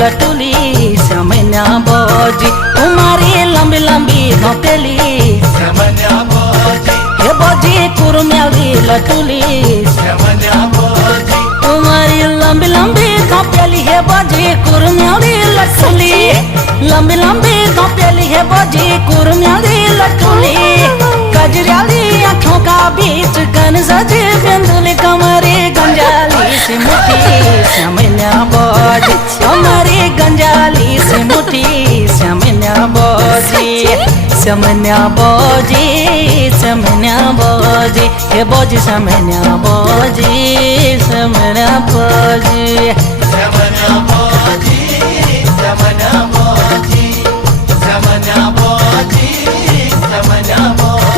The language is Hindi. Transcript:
लटुली समन्या बोजी तुम्हारी लंबी लंबी घोपेली समन्या बोजी हे बोजी कुरम्याली लटुली समन्या बोजी तुम्हारी लंबी लंबी घोपेली हे बोजी कुरम्याली लटुली लंबी लंबी घोपेली हे बोजी कुरम्याली लटुली कजरियाली आँखों का बीच कन सजे बिंदुली कमरे गंजाली से मुठी समन्या बोजी हमारी गंजाली से मुठी समन्या बोजी समन्या बोजी समन्या बोजी हे बोजी समन्या बोजी समन्या बोजी समन्या बोजी समन्या बोजी समन्या बोजी समन्या बोजी